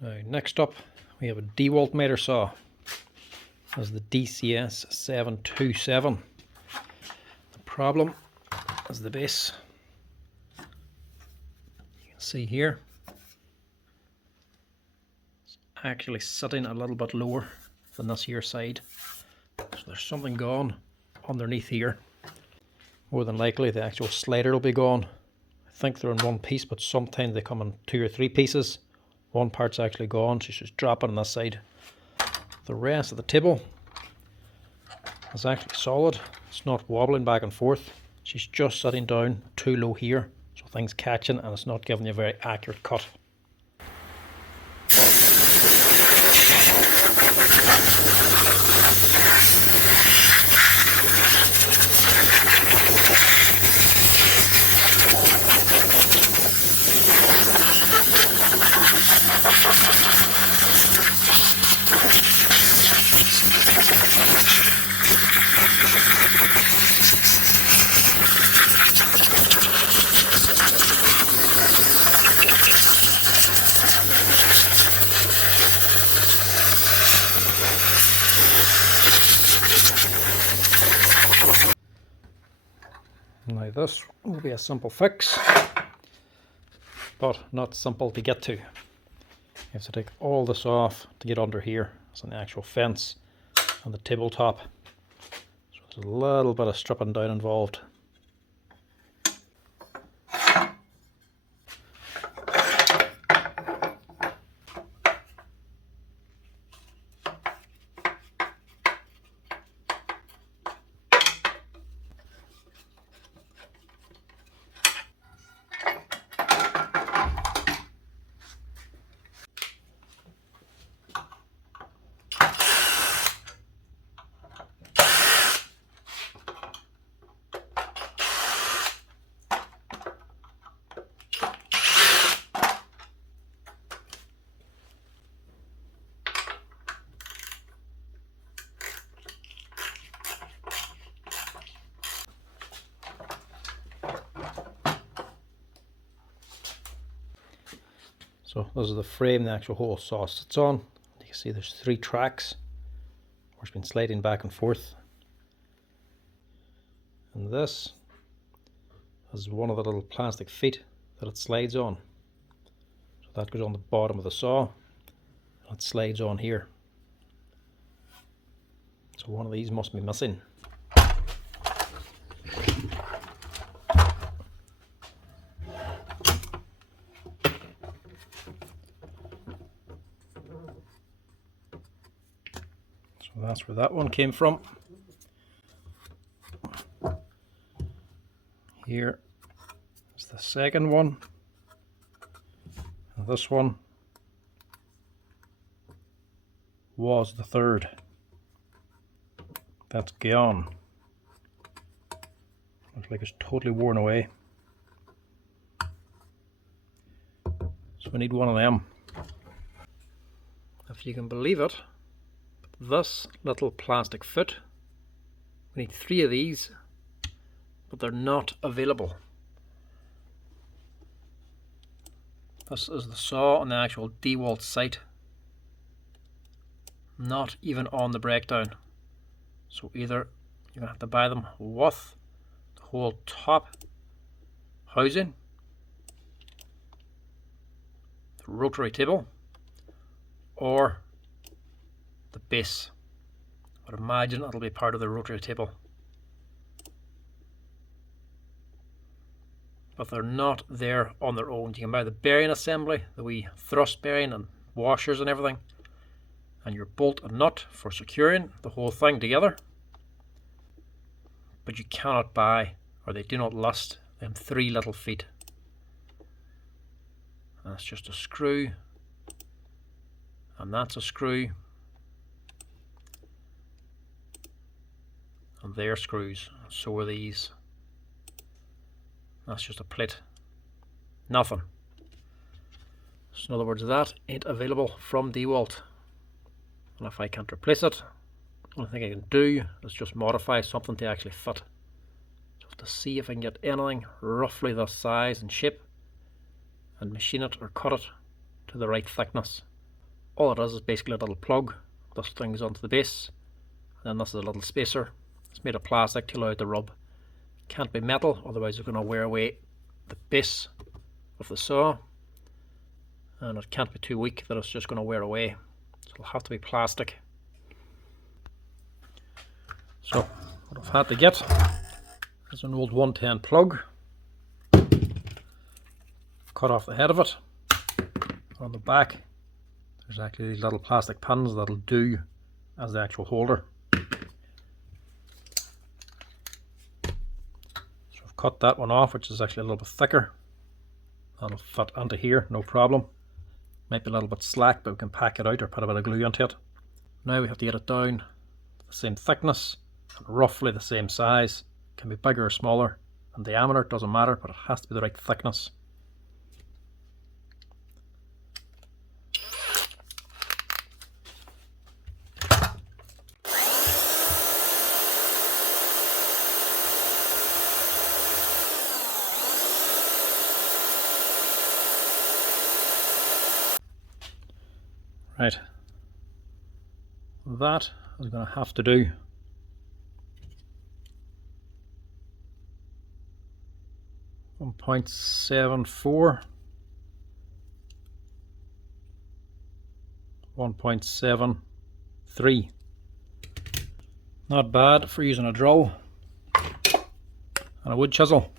Now, next up we have a Dewalt miter saw. This is the DCS727. The problem is the base. You can see here it's actually sitting a little bit lower than this here side. So there's something gone underneath here. More than likely the actual slider will be gone. I think they're in one piece, but sometimes they come in 2 or 3 pieces. One part's actually gone, so she's dropping on this side. The rest of the table is actually solid. It's not wobbling back and forth. She's just sitting down too low here, so things catching and it's not giving you a very accurate cut. Now this will be a simple fix, but not simple to get to. You have to take all this off to get under here. It's an actual fence and the tabletop. So there's a little bit of stripping down involved. So this is the frame the actual whole saw sits on. You can see there's 3 tracks where it's been sliding back and forth. And this is one of the little plastic feet that it slides on. So that goes on the bottom of the saw and it slides on here. So one of these must be missing. So that's where that one came from. Here is the second one. And this one was the third. That's gone. Looks like it's totally worn away. So we need one of them. If you can believe it, this little plastic foot, we need 3 of these, but they're not available. This is the saw on the actual Dewalt site, not even on the breakdown. So either you're going to have to buy them with the whole top housing, the rotary table, or the base. I would imagine it'll be part of the rotary table. But they're not there on their own. You can buy the bearing assembly, the wee thrust bearing and washers and everything, and your bolt and nut for securing the whole thing together. But you cannot buy, or they do not list, them 3 little feet. And that's just a screw, and that's a screw, and they're screws. So are these. That's just a plate. Nothing. So in other words, that ain't available from Dewalt. And if I can't replace it, the only thing I can do is just modify something to actually fit. Just to see if I can get anything roughly the size and shape and machine it or cut it to the right thickness. all it is basically a little plug. This thing's onto the base, and then this is a little spacer. It's made of plastic to allow it to rub. Can't be metal, otherwise you're going to wear away the base of the saw, and it can't be too weak that it's just going to wear away, so it'll have to be plastic. So what I've had to get is an old 110 plug, cut off the head of it. On the back there's actually these little plastic pins that'll do as the actual holder. So I've cut that one off, which is actually a little bit thicker. That'll fit into here, no problem. Might be a little bit slack, but we can pack it out or put a bit of glue onto it. Now we have to get it down to the same thickness and roughly the same size. It can be bigger or smaller in diameter, it doesn't matter, but it has to be the right thickness. Right, that is going to have to do. .74, 1.73. Not bad for using a drill and a wood chisel.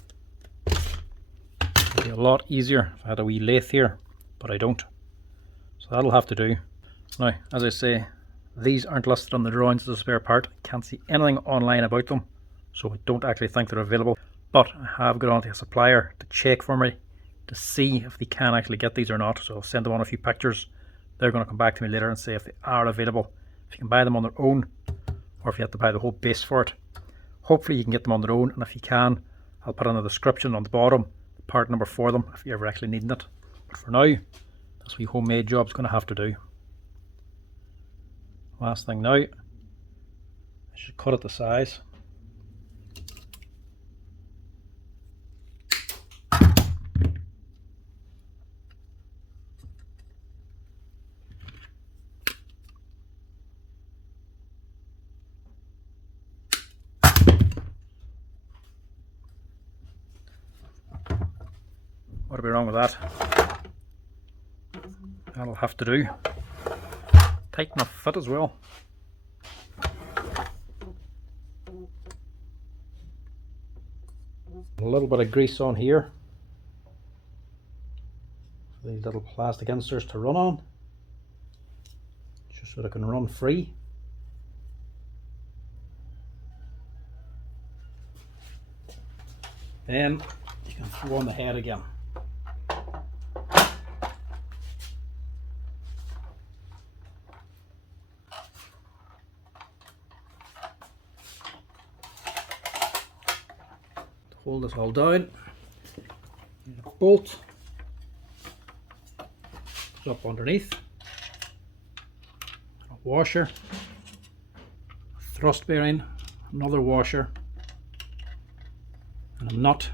It'd be a lot easier if I had a wee lathe here, but I don't. So that'll have to do. Now, as I say, these aren't listed on the drawings as a spare part. I can't see anything online about them, so I don't actually think they're available. But I have got onto a supplier to check for me to see if they can actually get these or not. So I'll send them on a few pictures. They're going to come back to me later and say if they are available, if you can buy them on their own, or if you have to buy the whole base for it. Hopefully you can get them on their own, and if you can, I'll put in the description on the bottom the part number for them if you're ever actually needing it. But for now, this wee homemade job's going to have to do. Last thing now, I should cut it to size. What'll be wrong with that? That'll have to do. Tight enough fit as well. A little bit of grease on here for these little plastic inserts to run on, just so they can run free. Then you can throw on the head again. Hold this all down. A bolt up underneath, a washer, a thrust bearing, another washer, and a nut.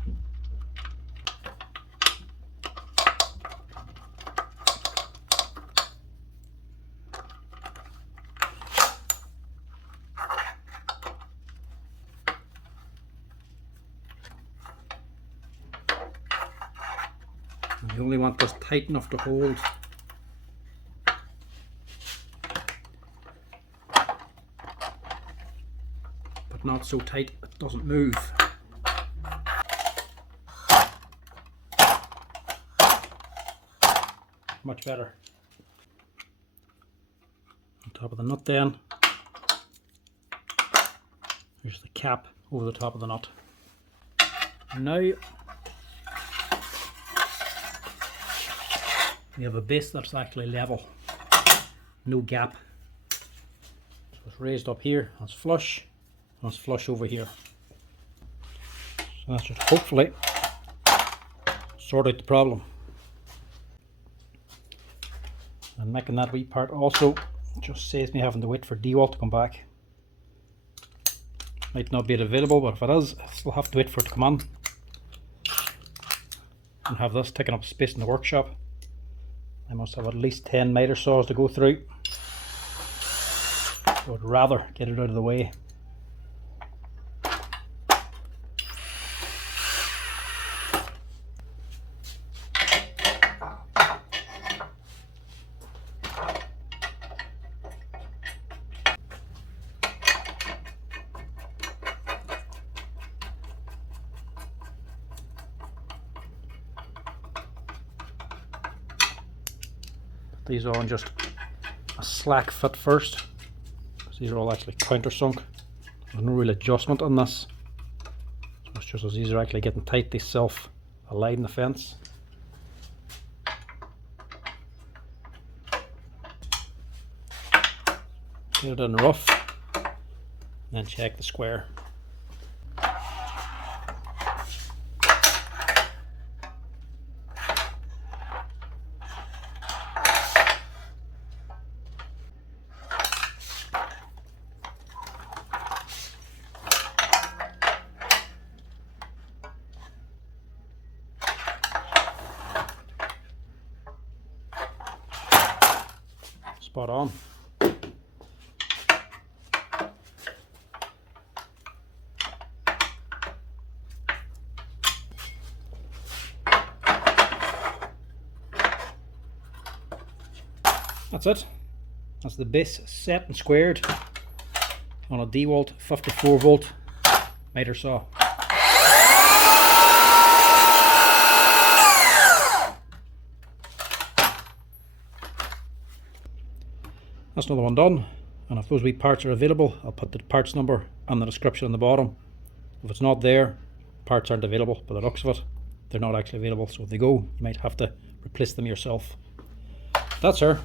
You only want this tight enough to hold. But not so tight it doesn't move. Much better. On top of the nut then, there's the cap over the top of the nut. Now we have a base that's actually level, no gap. So it's raised up here, and it's flush, and it's flush over here. So that should hopefully sort out the problem. And making that wee part also just saves me having to wait for Dewalt to come back. Might not be available, but if it is, I'll still have to wait for it to come on. And have this taking up space in the workshop. I must have at least 10 miter saws to go through. I would rather get it out of the way. These on just a slack fit first, because these are all actually countersunk. There's no real adjustment on this, so it's just as these are actually getting tight, they self-align the fence. Get it in rough, and then check the square. Spot on. That's it. That's the base set and squared on a Dewalt 54 volt miter saw. That's another one done, and if those wee parts are available, I'll put the parts number and the description on the bottom. If it's not there, parts aren't available. By the looks of it, they're not actually available, so if they go, you might have to replace them yourself. That's her.